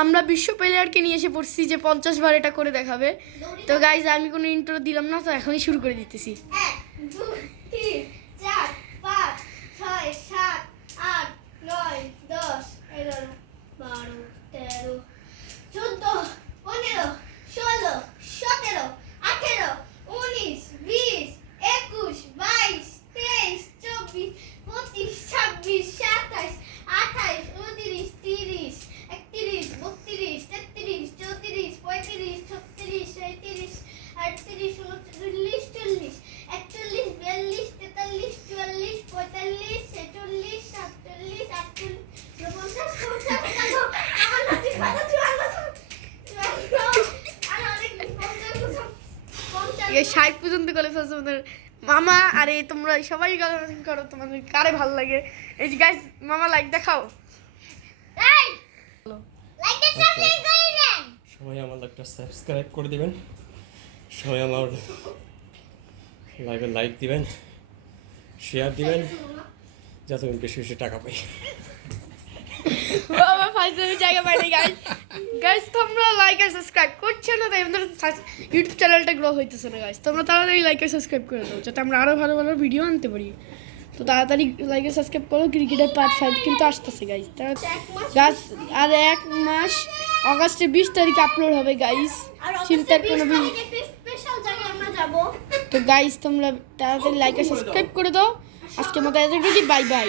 আমরা বিশ্ব প্লেয়ারকে নিয়ে এসে পড়ছি যে 50 বার এটা করে দেখাবে। তো গাইজ আমি কোনো ইন্ট্রো দিলাম না, তো এখনই শুরু করে দিতেছি। 1 2 3 4 5 6 7 8 9 10 11 12 13 14 15 16 17 18 19 20 21 22 23 24 25 26 27 28 29 30 31 32 33 34 35 36 37 38 39 40 41 42 43 44 45 46 47 48 ষাট পর্যন্ত করে ফেলছে আমাদের মামা। আরে তোমরা সবাই গান করো, তোমাদের কারে ভালো লাগে। এই যে গাইজ মামা লাইক দেখাও। সবাই আমার একটা সাবস্ক্রাইব করে দিবেন, সবাই আমার লাইভে লাইক দিবেন, শেয়ার দিবেন, যাতে আমি বেশি বেশি টাকা পাই। বাবা ফাইজলামি জায়গা পাই না গাইজ। গাইজ তোমরা লাইক আর সাবস্ক্রাইব করছো না, তাই আমাদের ইউটিউব চ্যানেলটা গ্রো হইতেছে না গাইজ। তোমরা তাড়াতাড়ি লাইক আর সাবস্ক্রাইব করে দাও, যাতে আমরা আরও ভালো ভালো ভিডিও আনতে পারি। তো তাড়াতাড়ি লাইক আর সাবস্ক্রাইব করো। ক্রিকেটের পার্ট 5 কিন্তু আসতেছে গাইজ। গাছ আর 1 মাস অগাস্টের 20 তারিখে আপলোড হবে গাইজ। চিন্তার কোনো স্পেশাল জায়গায় আমরা যাব। তো গাইজ তোমরা তাড়াতাড়ি লাইক আর সাবস্ক্রাইব করে দাও। আজকের মতো এতটুকুই, বাই বাই।